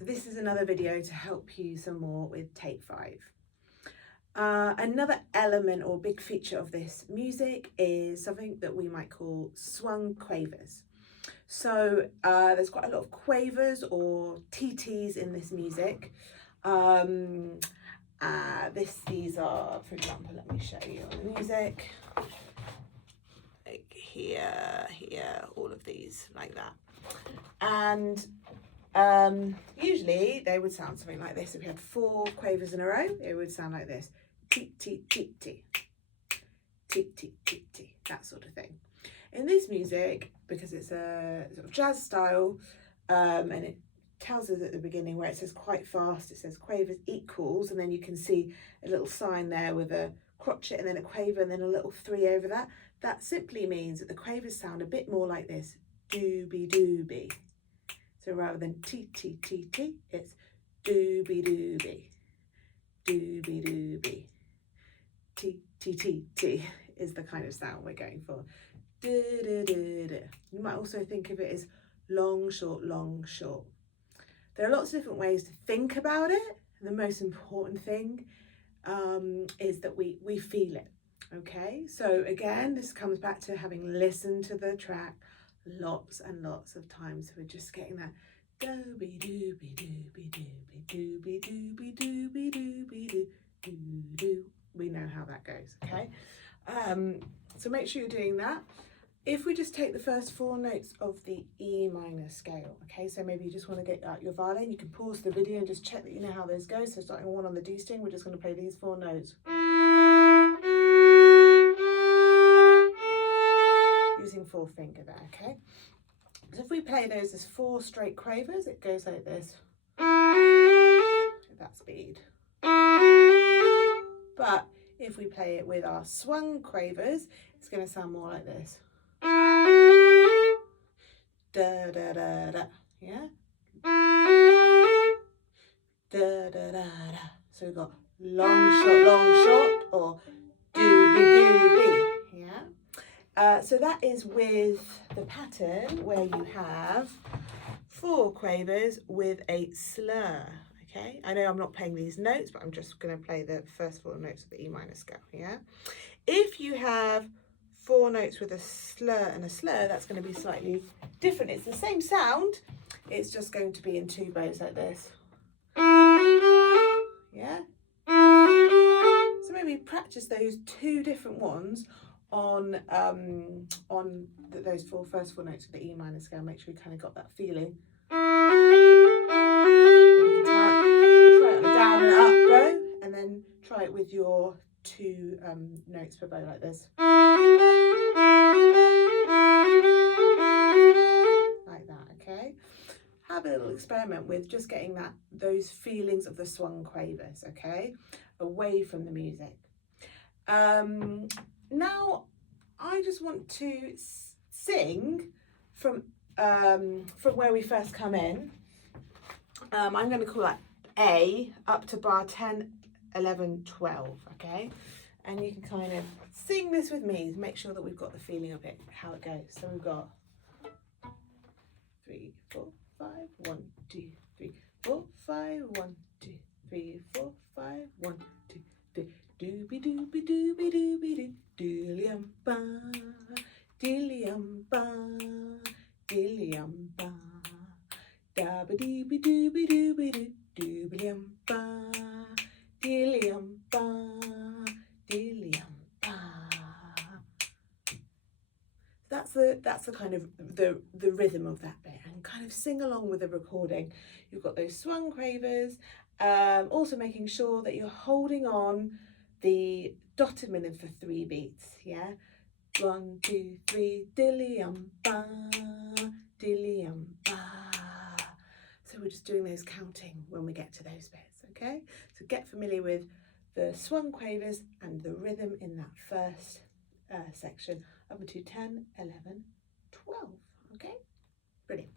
So this is another video to help you some more with tape 5. Another element or big feature of this music is something that we might call swung quavers. So there's quite a lot of quavers or TTs in this music. These are, for example, let me show you on the music. Like here, all of these like that. And usually they would sound something like this. If we had 4 quavers in a row, it would sound like this. T, T, T, T. T, T, T, T. That sort of thing. In this music, because it's a sort of jazz style, and it tells us at the beginning where it says quite fast, it says quavers equals, and then you can see a little sign there with a crotchet and then a quaver and then a little 3 over that. That simply means that the quavers sound a bit more like this, doobie doobie. So rather than T, T, T, T, it's doobie doobie, doobie doobie. T, T, T, T is the kind of sound we're going for. Du, du, du, du. You might also think of it as long, short, long, short. There are lots of different ways to think about it. The most important thing is that we feel it, okay? So again, this comes back to having listened to the track lots and lots of times. We're just getting that doobie doobie doobie doobie doobie doobie doobie doobie doo doo. We know how that goes, okay? So make sure you're doing that. If we just take the first 4 notes of the E minor scale, okay, so maybe you just want to get out your violin, you can pause the video and just check that you know how those go. So starting 1 on the D string, we're just going to play these 4 notes. Using 4 finger there, okay? So if we play those as 4 straight quavers, it goes like this. At that speed. But if we play it with our swung quavers, it's going to sound more like this. Da da da da, yeah. Da da da da. So we've got long short, or doobie doobie, yeah. So that is with the pattern where you have 4 quavers with a slur. Okay, I know I'm not playing these notes, but I'm just going to play the first 4 notes of the E minor scale, yeah? If you have 4 notes with a slur and a slur, that's going to be slightly different. It's the same sound, it's just going to be in 2 bows like this. Yeah? So maybe practice those 2 different ones on those first 4 notes of the E minor scale. Make sure you kind of got that feeling. Down and up bow, and then try it with your 2 notes per bow like this. Like that, okay? Have a little experiment with just getting those feelings of the swung quavers, okay? Away from the music. Now, I just want to sing from where we first come in. I'm going to call that A up to bar 10, 11, 12, okay? And you can kind of sing this with me to make sure that we've got the feeling of it, how it goes. So we've got 3, 4, 5, 1, 2, 3, 4, 5, 1, 2, 3, 4, 5, 1, 2, 3. Doobie doobie doobie doobie doo, doolium ba, dillium ba, dillium ba. Da ba dee be doo be doo be doo, dooblium ba, dillium ba, dillium ba. That's the kind of the rhythm of that bit, and kind of sing along with the recording. You've got those swung quavers, also making sure that you're holding on the dotted middle for 3 beats, yeah? 1, 2, 3, dillium ba, dillium ba. So we're just doing those counting when we get to those bits, okay? So get familiar with the swung quavers and the rhythm in that first section up to 10, 11, 12, okay? Brilliant.